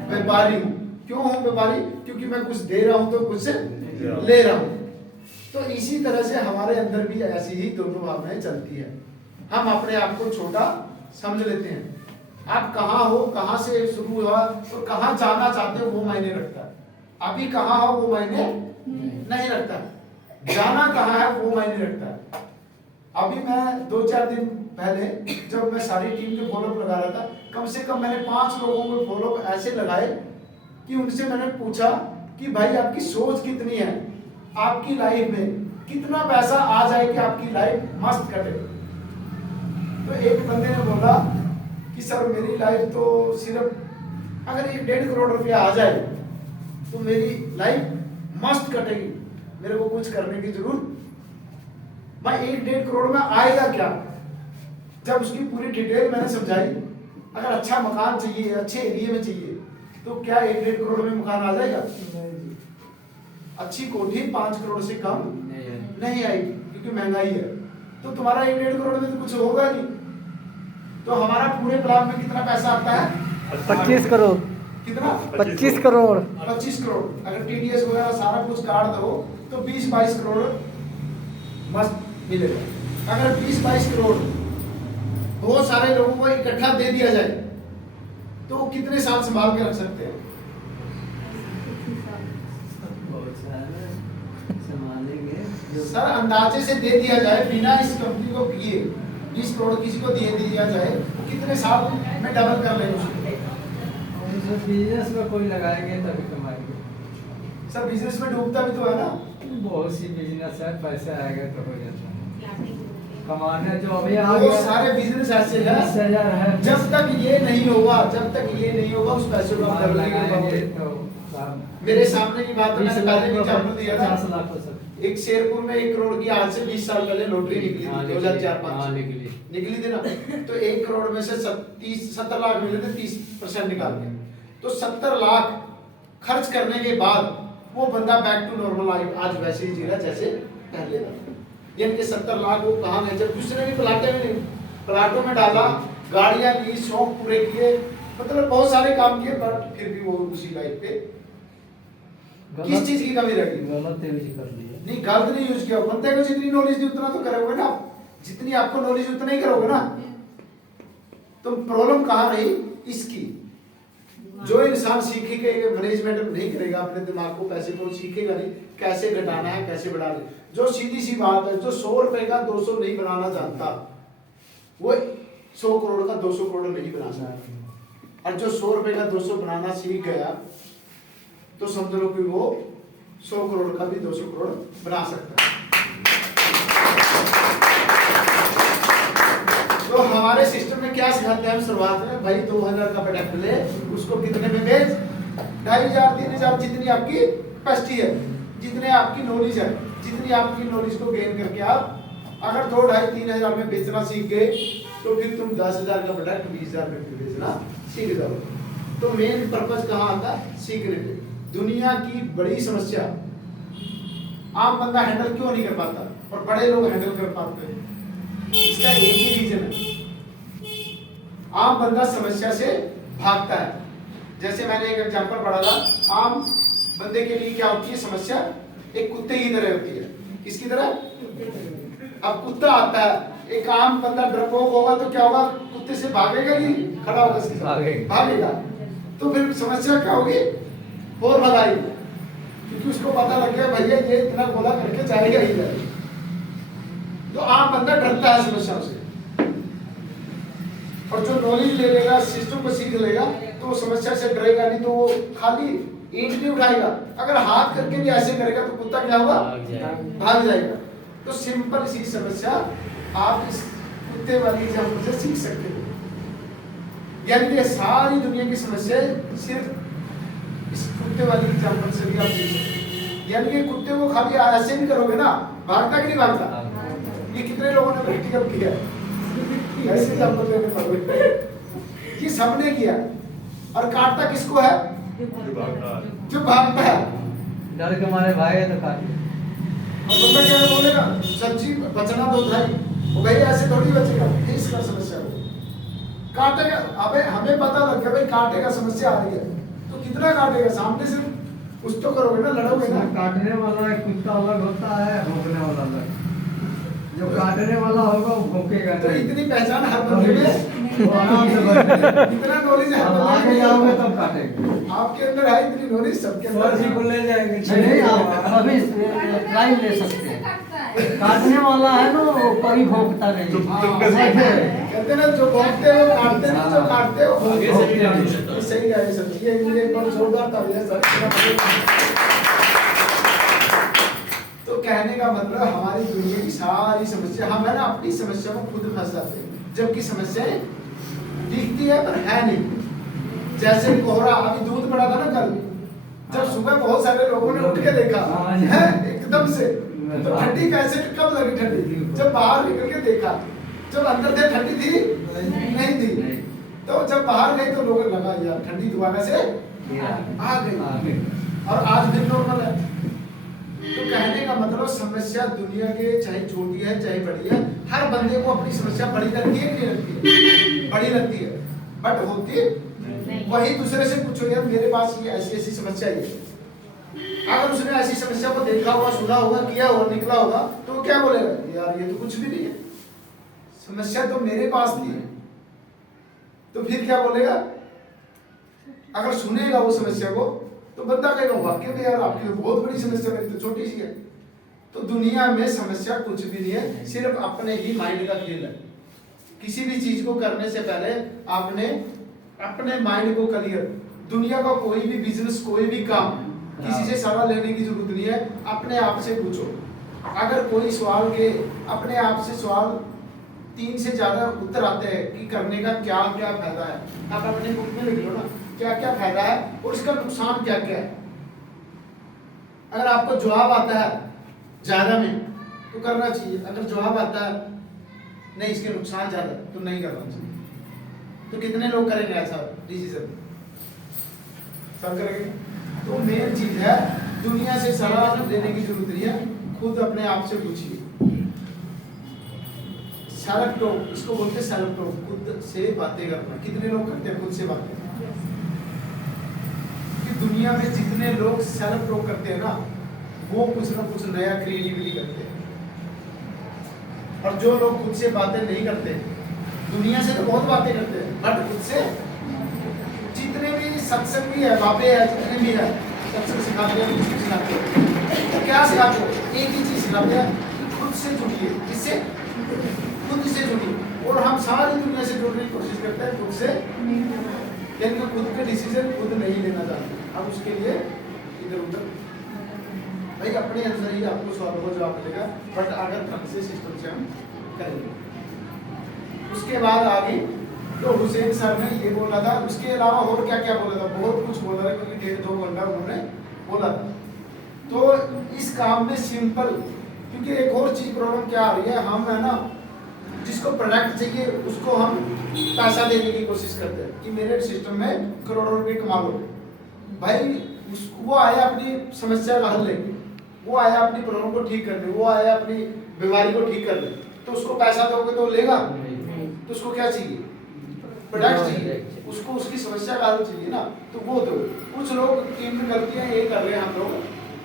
व्यापारी हूँ। क्यों हूँ व्यापारी? क्योंकि मैं कुछ दे रहा हूँ तो कुछ ले रहा हूँ। तो इसी तरह से हमारे अंदर भी ऐसी ही दोनों भावनाएं चलती है। हम अपने आप को छोटा समझ लेते हैं। आप कहाँ हो, कहाँ से शुरू हुआ और कहाँ जाना चाहते हो वो मायने रखता है। अभी कहाँ हो वो मायने नहीं रखता, जाना कहाँ है वो मायने रखता है। अभी मैं 2-4 दिन पहले जब मैं सारी टीम के फॉलोअप लगा रहा था, कम से कम मैंने 5 लोगों के फॉलोअप ऐसे लगाए कि उनसे मैंने पूछा कि भाई आपकी सोच कितनी है, आपकी लाइफ में कितना पैसा आ जाए कि आपकी लाइफ मस्त कटे। तो एक बंदे ने बोला कि सर मेरी लाइफ तो सिर्फ अगर 1-1.5 करोड़ रुपया आ जाए तो मेरी लाइफ मस्त कटेगी, मेरे को कुछ करने की जरूरत। मैं 1-1.5 करोड़ में आएगा क्या? जब उसकी पूरी डिटेल मैंने समझाई, अगर अच्छा मकान चाहिए, अच्छे एरिया में चाहिए, तो क्या 1-1.5 करोड़ में मकान आ जाएगा? अच्छी कोठी 5 करोड़ से कम नहीं आएगी क्योंकि महंगाई है। तो तुम्हारा 1-1.5 करोड़ में तो कुछ होगा नहीं। तो हमारा पूरे प्लान में कितना पैसा आता है? 25 करोड़। कितना? 25 करोड़। 25 करोड़। अगर टीडीएस वगैरह सारा कुछ काट दो तो 20-22 करोड़ मस्त मिलेगा। अगर 20-22 करोड़ बहुत सारे लोगों को इकट्ठा दे दिया जाए तो कितने साल संभाल के रख सकते हैं? सर अंदाजे से दे दिया जाए बिना इस कंपनी को किए, 20 करोड़ किसी को दे दिया जाए तो कितने साल में डबल कर लेंगे उसको? बिजनेस में कोई लगाएंगे तभी कमाएंगे। सर बिजनेस में डूबता भी तो है ना। बहुत सी बिजनेस है, पैसा आएगा तो हो जाता है कमाने। जो अभी आ वो गया सारे बिजनेस ऐसे है, 20,000 है। जब तक ये नहीं होगा, जब तक ये नहीं होगा उस पैसे को आप डबल नहीं कर लगाएंगे पाओगे। तो मेरे सामने की बात मैंने 20 पहले लाख भी एग्जाम्पल दिया था। 50 लाख हो सकते। एक शेरपुर में 1 करोड़ की आज से 20 साल पहले लॉटरी निकली हाँ, थी, निकली। 2004-05 निकली थी ना। तो 1 करोड़ में से 70 लाख मिले थे, 30% निकाल के। तो 70 लाख खर्च करने के बाद वो बंदा बैक टू नॉर्मल लाइफ आज वैसे ही जी रहा जैसे पहले था। यानी कि 70 लाख वो कहाँ गए? जब दूसरे भी प्लाटों में डाला, गाड़ियां ली, शौक पूरे किए, मतलब बहुत सारे काम किए, बट फिर भी वो उसी लाइफ पे किस चीज की कमी रह गई? गलत यूज कर लिए। नहीं गलत नहीं यूज किया, बनते को जितनी नॉलेज थी उतना तो करे हुए ना। जितनी आपको नॉलेज उतना ही करोगे ना। तो प्रॉब्लम कहाँ रही इसकी, जो इंसान सीखेगा मैनेजमेंट नहीं करेगा अपने दिमाग को, पैसे को सीखेगा नहीं कैसे घटाना है कैसे बढ़ाना है। जो सीधी सी बात है, जो 100 रुपए का 200 नहीं बनाना जानता वो 100 करोड़ का 200 करोड़ नहीं बना सकता। और जो 100 रुपए का 200 बनाना सीख गया तो समझ लो कि वो 100 करोड़ का भी 200 करोड़ बना सकता है। तो हमारे सिस्टम में क्या सिखाते हैं हम शुरुआत में, भाई 2000 का प्रोडक्ट ले, उसको कितने में बेच, 2500 3000 जितनी आपकी कैपेसिटी है, जितने आपकी नॉलेज है, जितनी आपकी नॉलेज को गेन करके आप अगर 2 2.5 3 हजार में बेचना सीख गए तो फिर तुम 10,000 का प्रोडक्ट 20,000 में बेचना सीख जाओ। तो मेन पर्पज कहाँ आता है, सीखने पे। दुनिया की बड़ी समस्या आम बंदा हैंडल क्यों नहीं कर पाता और बड़े लोग हैंडल कर पाते हैं, इसका एक ही रीजन है, आम बंदा समस्या से भागता है। जैसे मैंने एक एग्जांपल पढ़ा था, आम बंदे के लिए क्या होती है समस्या, एक कुत्ते की तरह होती है। किसकी तरह? अब कुत्ता आता है, एक आम बंदा डरपोक होगा तो क्या होगा, कुत्ते से भागेगा कि खड़ा होगा इसके साथ? भागेगा। तो फिर समस्या क्या होगी, और भगाई, क्योंकि उसको पता लग गया भैया ये इतना गोला करके जाएगा ही जाएगा। तो आम बंदा डरता है समस्याओं से, और जो नॉलेज ले लेगा, सिस्टम को सीख लेगा तो वो समस्या से डरेगा नहीं, तो वो खाली ईंट नहीं उठाएगा। अगर हाथ करके भी ऐसे करेगा तो कुत्ता क्या होगा, भाग जाएगा। तो सिंपल सी समस्या आप इस कुत्ते वाली एग्जाम्पल से सीख सकते हो। यानी कि सारी दुनिया की समस्या सिर्फ इस कुत्ते वाली एग्जाम्पल से भी आप सीख सकते हो। यानी कि कुत्ते को खाली ऐसे भी करोगे ना, भागता कि नहीं भागता? ये कितने लोगों ने प्रैक्टिकल किया, ऐसे एग्जाम्पल देने पड़ोगे, ये सबने किया। और काटता किसको है, जो भागता है, डर के मारे भागे तो काटे। और बंदा क्या बोलेगा, सब्जी बचना दो भाई, वो भाई ऐसे थोड़ी बचेगा, ये इसका समस्या हो काटेगा। अबे हमें पता लग गया भाई काटेगा, समस्या आ रही है तो कितना काटेगा, सामने से कुछ तो करोगे ना, लड़ोगे ना। काटने वाला एक कुत्ता अलग होता है, भौंकने वाला अलग। जो काटने वाला होगा वो भौंकेगा तो नहीं। इतनी पहचान हर बंदे में, वो आराम से बैठेगा। इतना नॉलेज है हर बंदे आगे में। जाओगे तब काटेगा। आपके अंदर है इतनी नॉलेज, सबके अंदर सर जी को है। ले जाएंगे। नहीं, आप अभी ट्राई ले सकते हैं। काटने वाला है ना, वो कभी भौंकता नहीं। हाँ, कहते ना जो भौंकते हो काटते नहीं, जो काटते हो आगे से भी आगे से। ये सही है सर, ये एक बार जोरदार तालियां सर। तो कहने का मतलब हमारी दुनिया की सारी समस्या, हम है ना अपनी समस्या में खुद फंस जाते हैं, जबकि समस्याएं दिखती है पर है नहीं। जैसे कोहरा, अभी दूध पड़ा था ना कल, जब सुबह बहुत सारे लोगों ने उठ के देखा है एकदम से, तो ठंडी कैसे कब लगी ठंडी, जब बाहर निकल के देखा, जब अंदर थे ठंडी थी नहीं थी, तो जब बाहर गए तो लोगों लगा यार ठंडी दोबारा से आ गई, और आज भी नॉर्मल है। तो कहने का मतलब समस्या दुनिया के चाहे छोटी है चाहे बड़ी है, हर बंदे को अपनी समस्या बड़ी लगती है कि नहीं लगती है? बड़ी लगती है, बट होती है वही दूसरे से पूछो यार मेरे पास ये ऐसी ऐसी समस्या है, अगर उसने ऐसी समस्या को देखा होगा, सुना होगा, किया होगा, निकला होगा, तो वो क्या बोलेगा, यार ये तो कुछ भी नहीं है, समस्या तो मेरे पास थी। तो फिर क्या बोलेगा, अगर सुनेगा वो समस्या को तो बंदा कहेगा वाकई में यार आपकी तो बहुत बड़ी समस्या, मेरी तो छोटी सी है। तो दुनिया में समस्या कुछ भी नहीं है, सिर्फ अपने ही माइंड का खेल है। किसी भी चीज को करने से पहले आपने अपने माइंड को क्लियर, दुनिया का कोई भी बिजनेस, कोई भी काम किसी से सलाह लेने की जरूरत नहीं है, अपने आप से पूछो। अगर कोई सवाल के अपने आप से सवाल 3 से ज्यादा उत्तर आते हैं कि करने का क्या क्या फायदा है, आप अपने बुक में लिख लो ना क्या क्या फायदा है और इसका नुकसान क्या क्या है। अगर आपको जवाब आता है ज्यादा में तो करना चाहिए, अगर जवाब आता है नहीं इसके नुकसान ज्यादा तो नहीं करना चाहिए। तो कितने लोग करेंगे ऐसा डिसीजन, सब करेंगे। तो मेन चीज है दुनिया से सलाह लेने की जरूरत नहीं है, खुद अपने आप से पूछिए। सेल्फ टॉक, इसको बोलते हैं सेल्फ टॉक, खुद से बातें करना। कितने लोग करते हैं खुद से बातें? कि दुनिया में जितने लोग सेल्फ टॉक करते हैं ना, वो कुछ ना कुछ नया क्रिएटिविटी करते हैं। और जो लोग खुद से बातें नहीं करते, दुनिया से तो बहुत बातें करते हैं बट खुद से, जितने भी सत्संगी है, बाबे है, जितने भी है, सत्संग सिखाते हैं, कुछ सिखाते हैं, तो क्या सिखाते हैं? एक ही चीज सिखाते हैं कि खुद से जुड़िए। इससे खुद से जुड़िए। और हम सारी दुनिया से जुड़ने की कोशिश करते हैं खुद से, लेकिन खुद के डिसीजन खुद नहीं लेना चाहते, हम उसके लिए इधर उधर भाई अपने अंदर ही आपको सवालों का जवाब मिलेगा, बट अगर ढंग से सिस्टम से हम करेंगे। उसके बाद आगे तो हुसैन सर ने ये बोला था, उसके अलावा और क्या क्या बोला था, बहुत कुछ बोला था क्योंकि 1.5-2 घंटा उन्होंने बोला था। तो इस काम में सिंपल, क्योंकि एक और चीज प्रॉब्लम क्या आ रही है, हम है ना जिसको प्रोडक्ट चाहिए उसको हम पैसा देने की कोशिश करते हैं कि मेरे सिस्टम में करोड़ों रुपए कमा लो। भाई वो आया अपनी समस्या का हल लेके, वो आया अपनी प्रॉब्लम को ठीक करने, वो आया अपनी बीमारी को ठीक करने, तो उसको पैसा दोगे तो लेगा? तो उसको क्या चाहिए? प्रोडक्ट चाहिए, उसको उसकी समस्या का हल चाहिए ना, तो वो दो। कुछ लोग तीन गलतियां ये कर रहे हैं हम लोग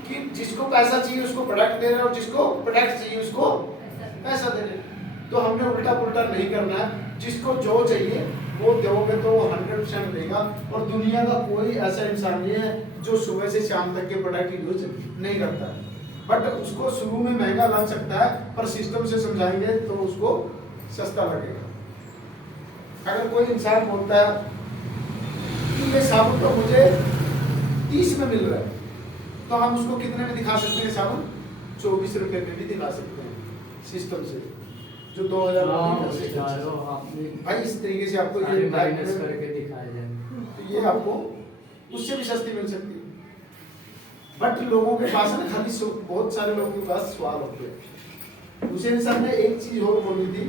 कि जिसको पैसा चाहिए उसको प्रोडक्ट दे रहे हैं और जिसको प्रोडक्ट चाहिए उसको पैसा दे रहे हैं। तो हमने उल्टा पुल्टा नहीं करना है, जिसको जो चाहिए वो दोगे तो 100% लेगा। और दुनिया का कोई ऐसा इंसान नहीं है जो सुबह से शाम तक के प्रोडक्ट यूज नहीं करता है, बट उसको शुरू में महंगा लग सकता है, पर सिस्टम से समझाएंगे तो उसको सस्ता लगेगा। अगर कोई इंसान बोलता है कि ये साबुन तो मुझे 30 में मिल रहा है, तो हम उसको कितने में दिखा सकते हैं? साबुन 24 रुपए में भी दिखा सकते हैं सिस्टम से, जो 2000 भाई इस तरीके से आपको ये माइनस करके दिखाया जाए, तो ये आपको उससे भी सस्ती मिल सकती है। बट लोगों के पास ना खाली बहुत सारे लोगों के पास सवाल होते हैं। हुसैन सर ने एक चीज और बोली थी,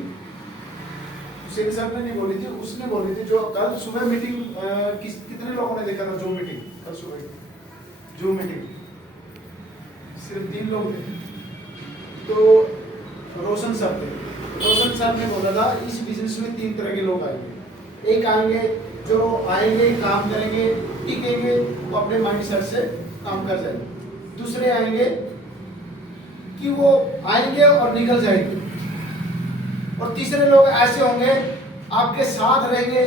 हुसैन सर ने नहीं बोली थी, उसने बोली थी, जो कल सुबह मीटिंग कितने लोगों ने देखा था? जूम मीटिंग कल सुबह, जूम मीटिंग सिर्फ 3 लोग थे। तो रोशन सर थे, रोशन सर ने बोला था इस बिजनेस में 3 तरह के लोग आएंगे। एक आएंगे जो आएंगे काम करेंगे टिकेंगे, वो अपने माइंड सेट से काम कर जाएंगे। दूसरे आएंगे कि वो आएंगे और निकल जाएंगे। और तीसरे लोग ऐसे होंगे आपके साथ रहेंगे,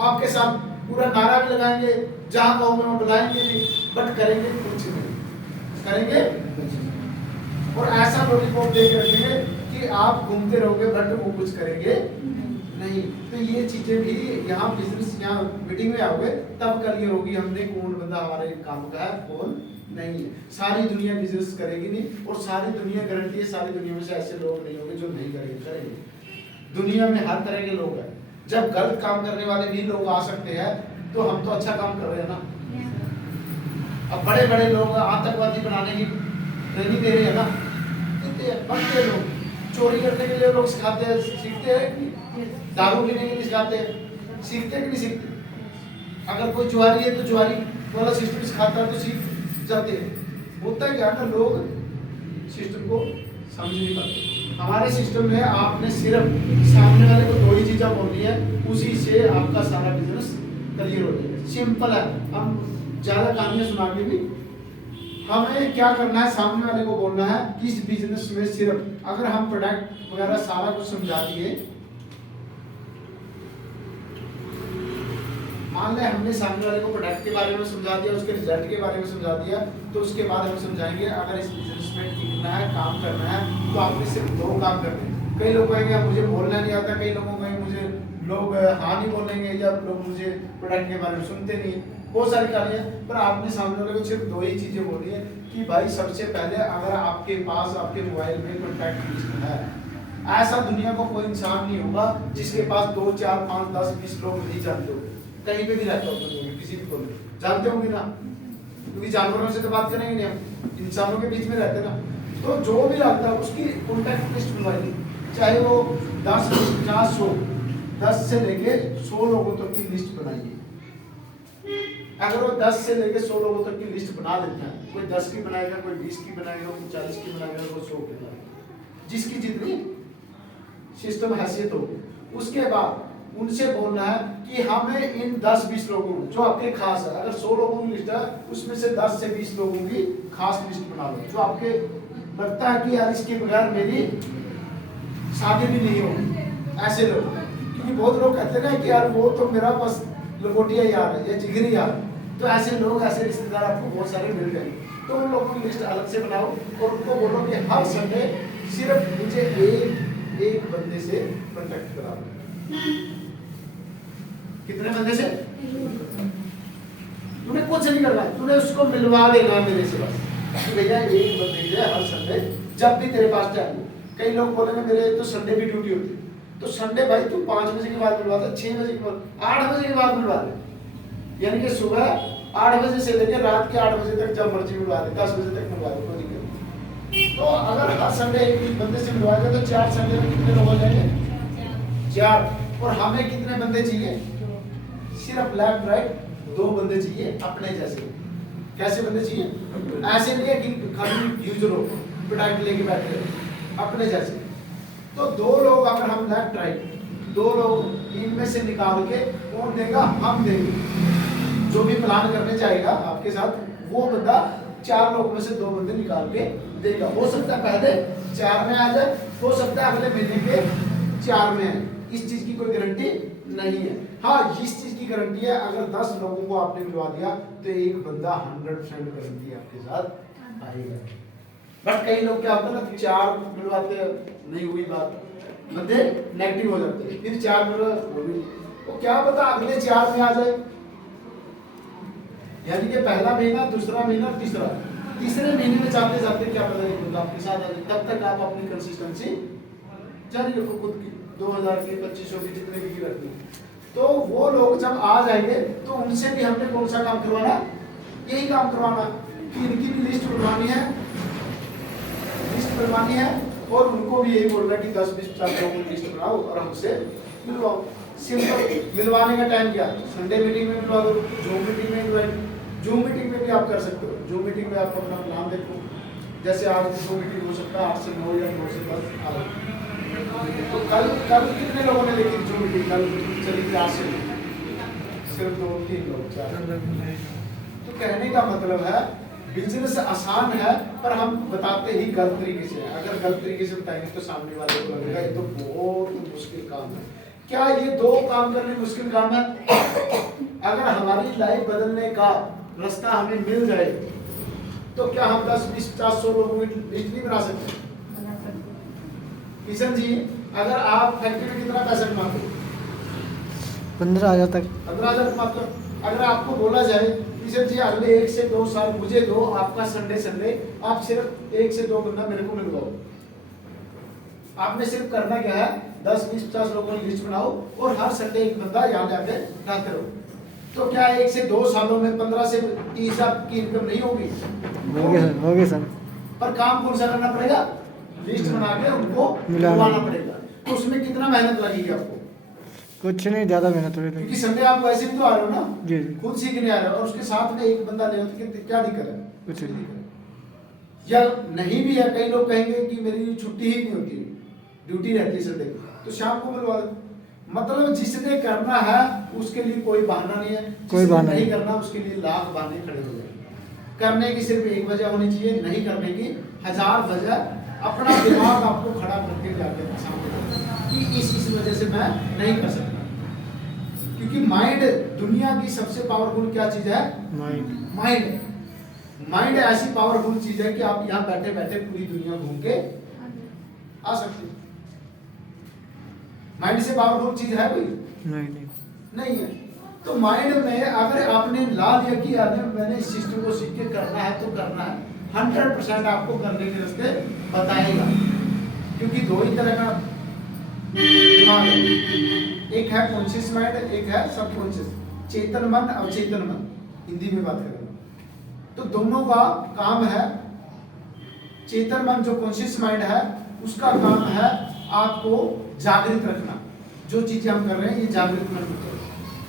आपके साथ पूरा नारा भी लगाएंगे, जहां कहोगे वो बुलाएंगे भी, बट करेंगे कुछ नहीं, करेंगे कुछ नहीं। और ऐसा लॉलीपॉप दे कर देंगे कि आप घूमते रहोगे बट वो कुछ करेंगे नहीं। तो ये चीजें भी यहाँ बिजनेस, यहाँ मीटिंग में आओगे तब क्लियर होगी हमने कौन बंदा हमारे काम का है कौन नहीं है। सारी दुनिया बिजनेस करेगी नहीं, और सारी दुनिया गारंटी है सारी दुनिया में से ऐसे लोग नहीं होंगे जो नहीं करेंगे, करेंगे। दुनिया में हर तरह के लोग हैं। जब गलत काम करने वाले भी लोग आ सकते हैं तो हम तो अच्छा काम कर रहे हैं ना। अब बड़े बड़े लोग आतंकवादी बनाने की ट्रेनिंग दे रहे हैं ना, बनते लोग चोरी करने के लिए लोग सिखाते हैं, सीखते हैं, दारू पीने के लिए सिखाते हैं, सीखते हैं कि नहीं सीखते? अगर कोई जुआरी है तो जुआरी वाला सिस्टम सिखाता है तो सीख जाते हैं। होता है क्या, लोग सिस्टम को समझ नहीं पाते। हमारे सिस्टम में आपने सिर्फ सामने वाले को 2 ही चीजें बोलनी है, उसी से आपका सारा बिजनेस क्लियर हो जाएगा। सिंपल है, हम ज्यादा कहानियां सुना के भी, हमें क्या करना है, सामने वाले को बोलना है कि इस बिजनेस में सिर्फ अगर हम प्रोडक्ट वगैरह सारा कुछ समझा दिए, मान लें हमने सामने वाले को प्रोडक्ट के बारे में समझा दिया, उसके रिजल्ट के बारे में समझा दिया, तो उसके बाद हम समझाएंगे अगर इस बिजनेस में टिकना है, काम करना है, तो आपने सिर्फ 2 काम करने हैं। कई लोग कहेंगे मुझे बोलना नहीं आता, कई लोगों कहेंगे मुझे लोग हाँ नहीं बोलेंगे, या लोग मुझे प्रोडक्ट के बारे में सुनते नहीं, बहुत सारी कहानियां। पर आपने सामने वाले को सिर्फ 2 ही चीजें बोली है कि भाई सबसे पहले अगर आपके पास आपके मोबाइल में कॉन्टैक्ट लिस्ट है, ऐसा दुनिया को कोई इंसान नहीं होगा जिसके पास 2, 4, 5, 10, 20 लोग नहीं जानते हो, कहीं पे भी रहते हो दुनिया में, किसी भी कोने जानते होंगे ना, क्योंकि जानवरों से तो बात करेंगे नहीं हम, इंसानों के बीच में रहते ना। तो जो भी आता है उसकी कॉन्टैक्ट लिस्ट बनवाइए, चाहे वो 10, 50, 100, 10 से लेके 100 लोगों तक की लिस्ट बनाइए। अगर वो 10 से लेके 100 लोगों तक की लिस्ट बना देते हैं, कोई 10 की बनाएगा, कोई 20 की बनाएगा, कोई 40 की बनाएगा, कोई 100 की बनाएगा, जिसकी जितनी सिस्टम हैसियत होगी। उसके बाद उनसे बोलना है कि हमें इन 10-20 लोगों जो आपके खास है, अगर 100 लोगों की लिस्ट है उसमें से 10 से 20 लोगों की खास लिस्ट बना लो, जो आपके लगता है कि यार इसके बगैर मेरी शादी भी नहीं होगी, ऐसे लोग। क्योंकि बहुत लोग कहते हैं ना कि यार वो तो मेरा बस लंगोटिया यार है या जिगरी यार, तो ऐसे लोग, ऐसे रिश्तेदार आपको बहुत सारे मिल गए। तो उन लोगों की लिस्ट अलग से बनाओ और उनको बोलो कि हर संडे सिर्फ मुझे एक बंदे से कॉन्टेक्ट करा दो। कितने बंदे से? तूने कुछ नहीं करना, तूने उसको मिलवा देना मेरे से बस कि भैया एक बंदे से हर संडे जब भी तेरे पास टाइम। कई लोग बोलेंगे मेरे तो संडे भी ड्यूटी होती है, तो संडे भाई तू 5 बजे के बाद मिलवा दे, 6 बजे के बाद, 8 बजे के बाद मिलवा दे। यानी कि सुबह 8 बजे से लेकर रात के 8 बजे तक जब मर्जी मिलवा दे, 10 बजे तक मिलवा दे, कोई दिक्कत नहीं। तो अगर हर संडे एक बंदे से मिलवा दे तो 4 संडे में कितने लोग हो जाएंगे? 4। और हमें कितने बंदे चाहिए? सिर्फ लेफ्ट राइट 2 बंदे चाहिए अपने जैसे। कैसे बंदे चाहिए? ऐसे नहीं है कि खाली यूजर हो पिटाई लेके बैठे हो, अपने जैसे। तो 2 लोग अगर हम लेफ्ट राइट 2 लोग इनमें से निकाल के कौन देगा? हम देंगे। जो भी प्लान करने जाएगा आपके साथ वो बंदा 4 लोगों में से 2 बंदे निकाल के देगा। हो सकता है पहले 4 में आ जाए, हो सकता है अगले महीने के 4 में आए। इस चीज की कोई गारंटी नहीं है। हाँ, इस चीज की गारंटी है अगर 10 लोगों को आपने मिलवा दिया तो एक बंदा 100% गारंटी आपके साथ आएगा। बट कई लोग क्या होता है ना, 4 मिलवाते नहीं हुई बात, बंदे नेगेटिव हो जाते हैं, फिर 4 मिलवा, तो क्या पता अगले 4 में आ जाए। यानी कि पहला महीना, दूसरा महीना, तीसरे महीने में जाते जाते क्या पता एक बंदा आपके साथ आ जाए। तब तक आप अपनी कंसिस्टेंसी जारी रखो खुद की, 2000 की, 2500 की, जितने की रखनी। तो वो लोग जब आ जाएंगे तो उनसे भी हमने कौन सा काम करवाना? यही काम करवाना कि इनकी भी लिस्ट बनवानी है, और उनको भी यही बोलना है कि 10-20 लोगों की लिस्ट बनाओ और हमसे मिलवाओ। सिंपल। मिलवाने का टाइम क्या? संडे मीटिंग में मिलवा दो, जूम मीटिंग में इनवाइट, जूम मीटिंग में भी आप कर सकते हो। जूम मीटिंग में आप अपना प्लान देखो, जैसे आज जूम मीटिंग हो सकता है 8 से 9 या 9 से 10 आ। तो कल कितने लोगों ने देखी जूम मीटिंग? कल चली थी 8 से, सिर्फ 2-3 लोग, 4। तो कहने का मतलब है बिजनेस आसान है पर हम बताते ही गलत तरीके से। अगर गलत तरीके से बताएंगे तो सामने वाले को लगेगा ये तो बहुत मुश्किल काम है। क्या ये 2 काम करने मुश्किल काम है? अगर हमारी लाइफ बदलने का रास्ता हमें मिल जाए तो क्या हम 10-20-50 लोगों की लिस्ट नहीं बना सकते? किशन जी, अगर आप फैक्ट्री में कितना पैसा कमाते हो? 15,000 तक। 15,000 कमाते हो। अगर आपको बोला जाए किशन जी अगले 1 से 2 साल मुझे दो, आपका संडे आप सिर्फ 1 से 2 बंदा मेरे को मिलवाओ। आपने सिर्फ करना क्या है? 10-20-50 लोगों की लिस्ट बनाओ और हर संडे एक बंदा यहाँ जाके रहते रहो। तो क्या 1 से 2 सालों में 15 से 30 लाख की इनकम नहीं होगी? होगी सर। पर काम कौन सा करना पड़ेगा? लिस्ट बना के उनको मिलवाना पड़ेगा। तो उसमें कितना मेहनत लगेगी आपको? कुछ नहीं, ज्यादा मेहनत हो रही क्योंकि संडे आप वैसे भी तो आ रहे हो ना, जी, खुद सीखने आ रहे हो और उसके साथ में एक बंदा ले तो क्या दिक्कत है? कुछ नहीं। या नहीं भी है, कई लोग कहेंगे कि मेरी छुट्टी ही नहीं होती, ड्यूटी रहती है संडे को, तो शाम को मिलवा दो। मतलब जिसने करना है उसके लिए कोई बहाना नहीं है, कोई बहाना नहीं करना उसके लिए लाख बहाने खड़े हो जाएंगे। करने की सिर्फ एक वजह होनी चाहिए, नहीं करने की 1000 वजह। अपना दिमाग आपको खड़ा करके जाके सामने कि इस वजह से मैं नहीं कर सकता। क्योंकि माइंड दुनिया की सबसे पावरफुल क्या चीज है? माइंड ऐसी पावरफुल चीज है कि आप यहाँ बैठे बैठे पूरी दुनिया घूम के आ सकते हैं। माइंड से पावरफुल चीज है कोई? नहीं है। तो माइंड में अगर आपने ला लिया कि मैंने इस सिस्टम को सीख के करना है तो करना है, 100% आपको करने के रास्ते बताएगा। क्योंकि 2 ही तरह का दिमाग है, एक है कॉन्शियस माइंड, एक है सबकॉन्शियस, चेतन मन, अवचेतन मन, हिंदी में बात करें तो दोनों का काम है। चेतन मन जो कॉन्शियस माइंड है उसका काम है आपको जागृत रखना, जो चीजें हम कर रहे हैं ये जागृत मन होता है।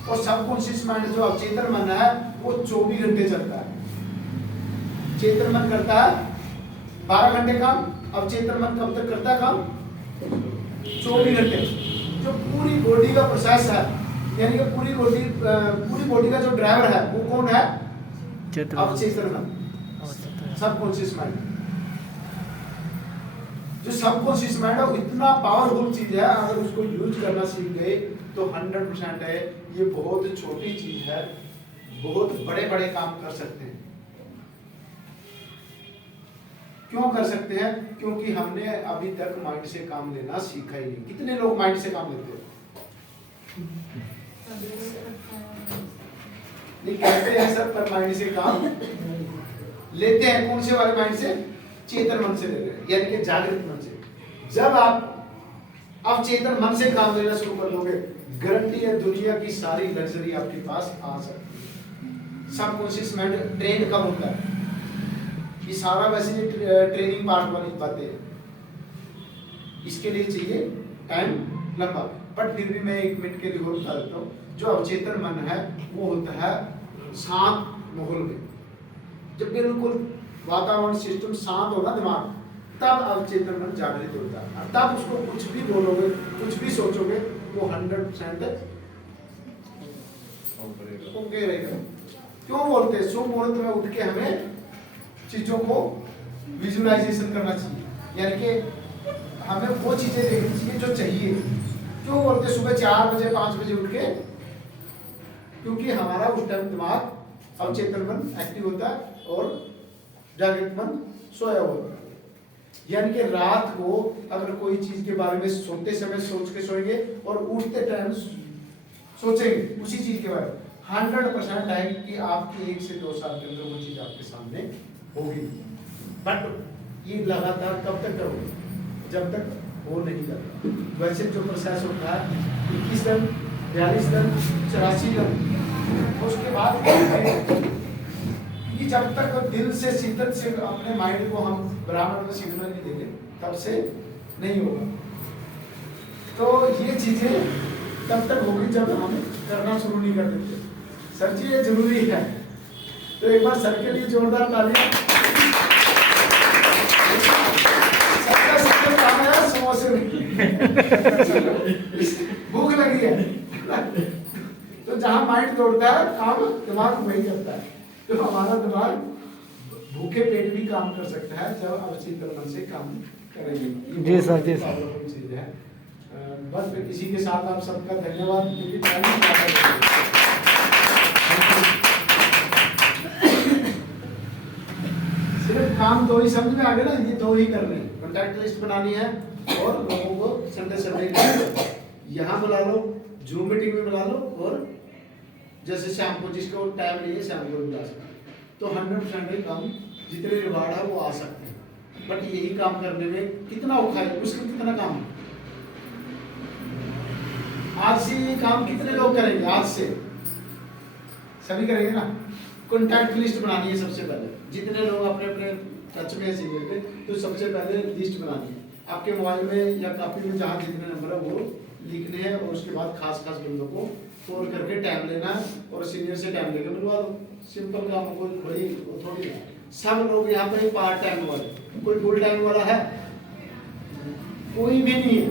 और सबकॉन्शियस माइंड जो अवचेतन मन है वो 24 घंटे चलता है। चेतन मन करता है 12 घंटे काम, अवचेतन मन कब तक करता है काम? 24 घंटे। जो पूरी बॉडी का प्रोसेस है, यानी कि पूरी बॉडी का जो ड्राइवर है वो कौन है? अवचेतन मन, सबकॉन्शियस माइंड। जो सबकॉन्शियस माइंड है वो इतना पावरफुल चीज है, अगर उसको यूज करना सीख गए तो 100% है, ये बहुत छोटी चीज है, बहुत बड़े बड़े काम कर सकते हैं। क्यों कर सकते हैं? क्योंकि हमने अभी तक माइंड से काम लेना सीखा ही नहीं। कितने लोग माइंड से काम लेते हैं? नहीं कहते हैं सर, पर माइंड से काम लेते हैं। कौन से वाले माइंड से? चेतन मन से ले रहे हैं, यानी कि जागृत मन से। जब आप अब चेतन मन से काम लेना शुरू कर लोगे, गारंटी है दुनिया की सारी लग्जरी आपके पास आ सकती है। सबकॉन्शियस माइंड ट्रेन कब होता है? ये सारा वैसे ट्रेनिंग पार्ट वाली बातें हैं, इसके लिए चाहिए टाइम लंबा। बट फिर भी मैं 1 मिनट के लिए और बता देता हूँ। जो अवचेतन मन है वो होता है शांत माहौल में। जब बिल्कुल वातावरण सिस्टम शांत होगा दिमाग, तब अवचेतन मन जागृत होता है। तब उसको कुछ भी बोलोगे, कुछ भी सोचोगे, वो 100% ओके रहेगा। क्यों बोलते हैं? शुभ मुहूर्त में उठ के हमें चीजों को विजुअलाइजेशन करना चाहिए, यानी कि हमें वो चीजें देखनी चाहिए जो चाहिए। क्यों बोलते हैं सुबह 4 बजे 5 बजे उठ के? क्योंकि हमारा उस टाइम दिमाग अवचेतन मन एक्टिव होता है और जागृत मन सोया होता है। यानी कि रात को अगर कोई चीज के बारे में सोते समय सोच के सोएंगे और उठते टाइम सोचेंगे उसी चीज के बारे में, 100% है कि आपकी 1 से 2 साल के अंदर वो चीज आपके सामने होगी। बट ये लगातार कब तक करोगे? जब तक हो नहीं जाता। वैसे जो प्रोसेस होता है 21 दिन, 42 दिन, 84 दिन, उसके बाद कि जब तक दिल से शिद्दत से अपने माइंड को हम बराबर में सिग्नल नहीं देंगे, तब से नहीं होगा। तो ये चीजें तब तक होगी जब हम करना शुरू नहीं कर देते। सर जी ये जरूरी है, तो एक बार सर के लिए जोरदार तालियां। सबका सबका काम है समोसे में भूख लगी है, तो जहां माइंड दौड़ता है काम दिमाग वही करता है। तो हमारा दिमाग भूखे पेट भी काम कर सकता है जब अवचेतन मन से काम करेंगे। जी सर, जी सर। पावरफुल चीज है। बस फिर इसी के साथ आप सबका धन्यवाद। क्योंकि टाइम ज़्यादा सिर्फ काम 2 ही समझ में आ गया ना, ये 2 ही करने हैं। कॉन्टैक्ट लिस्ट बनानी है और लोगों को संडे यहाँ बुला लो, जूम मीटिंग में बुला लो, और जैसे शाम को जिसको टाइम नहीं है शाम को बुला सकते। तो 100% काम जितने रिवार्ड है वो आ सकते हैं। बट यही काम करने में कितना औखा है, मुश्किल कितना काम है। आज से ये काम कितने लोग करेंगे? आज से सभी करेंगे ना। कॉन्टैक्ट लिस्ट बनानी है सबसे पहले, जितने लोग अपने अपने टच में सीनियर पे, तो सबसे पहले लिस्ट बनानी है। आपके मोबाइल में या कॉपी में जहाँ जितने नंबर है वो लिखने हैं, और उसके बाद खास खास बंदों को फोन करके टाइम लेना है और सीनियर से टाइम लेकर मिलवा दो। सिंपल काम, कोई बड़ी थोड़ी है। सब लोग यहाँ पे पार्ट टाइम वाले, कोई फुल टाइम वाला है? कोई भी नहीं है।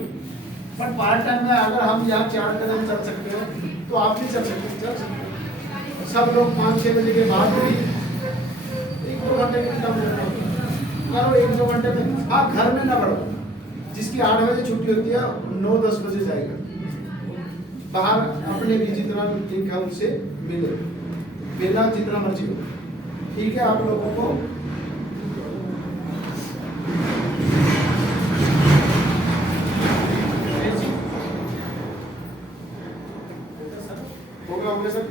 पर पार्ट टाइम में अगर हम यहाँ 4 कदम चल सकते हैं तो आप भी चल सकते हैं। सब लोग 5-6 बजे के बाद भी 1-2 घंटे में काम करो, 1-2 घंटे में। हाँ, घर में ना बढ़ो। जिसकी 8 बजे छुट्टी होती है 9-10 बजे जाएगा बाहर, अपने भी जितना लिंक है उनसे मिले, मिलना जितना मर्जी हो। ठीक है, आप लोगों को होगा सर।